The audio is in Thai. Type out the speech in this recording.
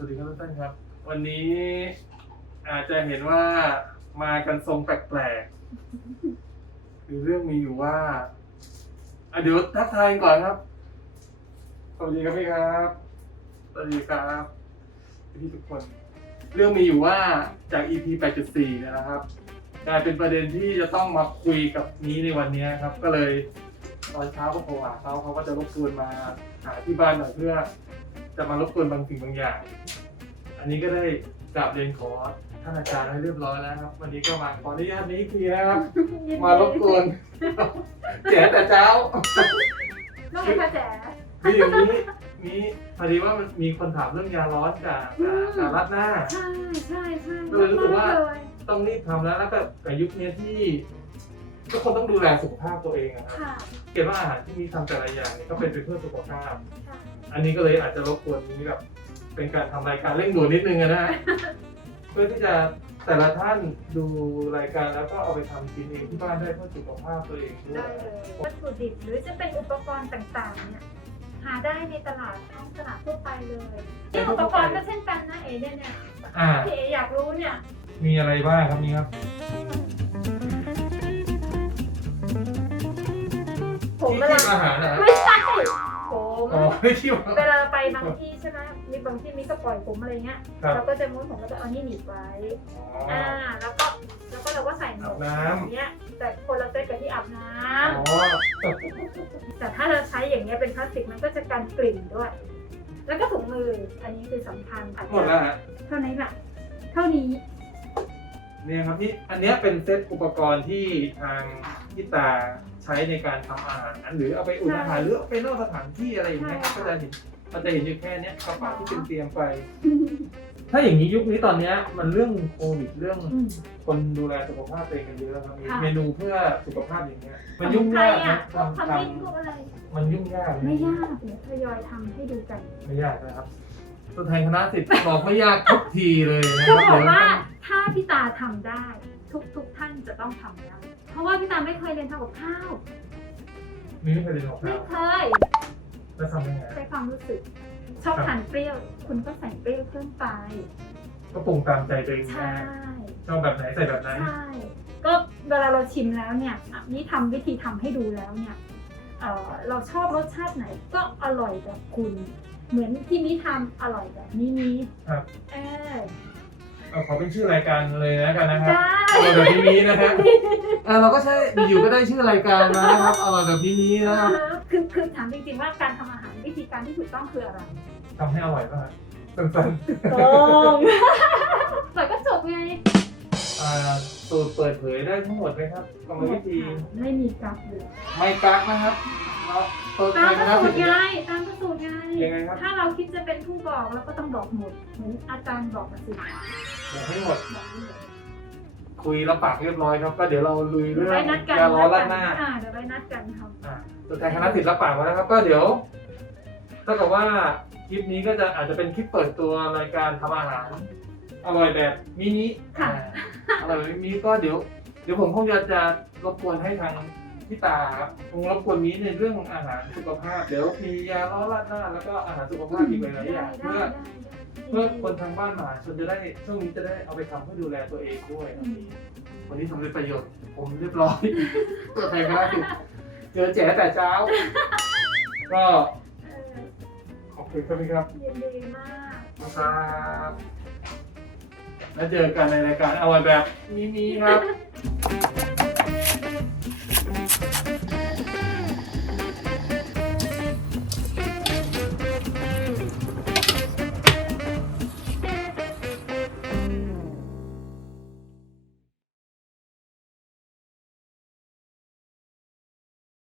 สวัสดีครับทุกท่านครับ วันนี้อาจจะเห็นว่ามากันทรงแปลกๆคือเรื่องมีอยู่ว่าอะเดี๋ยวทักทายก่อนครับ สวัสดีครับพี่ครับ สวัสดีครับพี่ทุกคน เรื่องมีอยู่ว่าจาก EP 8.4เนยนะครับกลายเป็นประเด็นที่จะต้องมาคุยกับนี้ในวันนี้ครับ ก็เลยตอนเช้าก็โทรหาเขาเขาก็จะรบกวนมาหาที่บ้านหน่อยเพื่อ จะมารบกวนบางสิ่งบางอย่าง อันนี้ก็ได้กราบเรียนขอท่านอาจารย์ให้เรียบร้อยแล้วครับ วันนี้ก็มาขออนุญาตนี้ทีนะครับ มารบกวนแจ๋แต่เช้าน้องเอ็มมาแจ๋คืออย่างนี้มีพอดีว่ามันมีคนถามเรื่องยาร้อนกับกับกับรัดหน้า ใช่ใช่ใช่ก็เลยรู้สึกว่ามเลยต้องรีบทำแล้วแล้วก็กับยุคนี้ที่ทุกคนต้องดูแลสุขภาพตัวเองอะครับค่ะเก็บว่าอาหารที่มีทำแต่ละอย่างเนี่ยก็เป็นไปเพื่อสุขภาพค่ะ อันนี้ก็เลยอาจจะรบกวนนี้แบบเป็นการทำรายการเร่งด่วนนิดนึงอะนะฮะ เพื่อที่จะแต่ละท่านดูรายการแล้วก็เอาไปทำกินเองที่บ้านได้เพื่อสุขภาพตัวเองด้วได้ยเลยวัตถุดิบหรือจะเป็นอุปกรณ์ต่างๆเนี่ยหาได้ในตลาดท้องตลาดทั่วไปเลยเนี่ยอุปกรณ์ก็เช่นกันนะเอ๋เนี่ยเนี่ยอ่า ที่เอ๋อยากรู้เนี่ย มีอะไรบ้างครับนี่ครับผมเวที่ลาอาหารนะฮะไม่ใช่ผม อ๋อไม่ที่ว่า เวลาไปบางที่ใช่ไหมมีบางที่มีก็ปล่อยผมอะไรเงี้ย ครับ เราก็จะม้วนผมแล้วก็เอานี่หนีบไว้ อ๋ออ่า แล้วก็ แล้วก็เราก็ใส่หมอาบวกน้อย่างเงี้ย แต่คนละเซตกับที่อาบน้ำอ๋อำแต่ถ้าเราใช้อย่างเงี้ยเป็นพลาสติกมันก็จะกันกลิ่นด้วย แล้วก็ถุงมือ อันนี้คือสำคัญอาจหมดจะแล้วฮะเท่านี้แหละเท่านี้ เนี่ยครับนี่อันเนี้ยเป็นเซตอุปกรณ์ที่ทางพี่ตาใช้ในการทำอาหารหรือเอาไปอุ่นอาหารหรือเอาไปนอกสถานที่อะไรอย่างเงี้ยครับก็จะเห็นมันจะเห็นอยู่แค่เนี้ยกระเป๋าที่เป็นเตรียมไป ถ้าอย่างนี้ยุคนี้ตอนเนี้ยมันเรื่องโควิดเรื่องอืมคนดูแลสุขภาพตัวเองกันเยอะครับมีค่ะเมนูเพื่อสุขภาพอย่างเงี้ยมันยุ่งยากอะนะพวกทำขทมิ้นพวกอะไรำมันยุ่งยากนะไม่ยากเดี๋ยวทยอยทำให้ดูกันไม่ยากนะครับตัวแทนคณะสิทธิ์บอกไม่ยากทุกทีเลยนะคจะรับบอกเดี๋ยวว่าถ้าพี่ตาทำได้ ทุกทุกๆท่านจะต้องทำได้เพราะว่าพี่ตาไม่เคยเรียนทำกับข้าวมีไม่เคยเรียนของไม่เราเคยแล้วทำยังไงใช้ความรู้สึก ชอบทานเปรี้ยว คุณก็ใส่เปรี้ยวเพิ่มไป ก็ปรุงตามใจตัวเองใช่ นะชอบแบบไหนใส่แบบนั้น ใช่ ก็เวลาเราชิมแล้วเนี่ยอะนี่ทำวิธีทำให้ดูแล้วเนี่ยเอ่อเราชอบรสชาติไหนก็อร่อยแบบคุณ เหมือนที่นี้ทำอร่อยแบบนี้นี้ครับ เออ เอาขอเป็นชื่อรายการเลยนะกันนะครับได้อร่อยแบบนี้นี้นะฮะอะเราก็ใช่อยู่ๆก็ได้ชื่อรายการมานะครับอร่อยแบบนี้นี้นะครับคือคือถามจริงๆว่าการทำอาหารวิธีการที่ถูกต้องคืออะไรทำให้อร่อยมากสั้นต้องแต่ก็จบไงๆอ่าสูตรเปิดเผยได้ทั้งหมดไหมครับกรรมวิธีไม่มีกลับเลยไม่กักนะครับเนาะเปิดตามเผยพระคณะสูสิตทรธิ์ไงตามพระสูตรไง ยังไงครับถ้าเราคิดจะเป็นผู้บอกเราก็ต้องบอกหมดเหมือนอาจารย์บอกมาสิบอกให้หมด บอกให้หมดคุยแล้วปากเรียบร้อยครับก็เดี๋ยวเราลุยเดี๋เรื่ยวองไว้นัดกันยาร้อนราดหน้าอ่าเดี๋ยวไว้นัดกันครับอ่าตัวแทนคณะสิทธิ์รับปากมาแล้วครับ ก็เดี๋ยวถ้ากับว่าคลิปนี้ก็จะอาจจะเป็นคลิปเปิดตัวรายการทำอาหาร อร่อยแบบมินิค่ะอ่าอร่อยแบบมินิก็เดี๋ยว เดี๋ยวผมคงจะจะรบกวนให้ทาง พี่ตาครับคงรบกวนมีในเรื่องอาหารสุขภาพ เดี๋ยวมียาล้อราดหน้า แล้วก็อาหารสุขภาพอีกหลายๆอย่างได้เพื่อได้ได้เพื่อคนทางบ้านมหาชนจะได้ช่วงนี้จะได้เอาไปทำเพื่อดูแลตัวเองด้วยครับวันนี้ทำเป็นประโยชน์ ผมเรียบร้อยตัวใครก็ได้เจอแจ๋แต่เช้า ก็เออขอบคุณครับพี่ครับยินดีมากครับแล้วเจอกันในรายการอร่อยแบบนี้นี้ครับ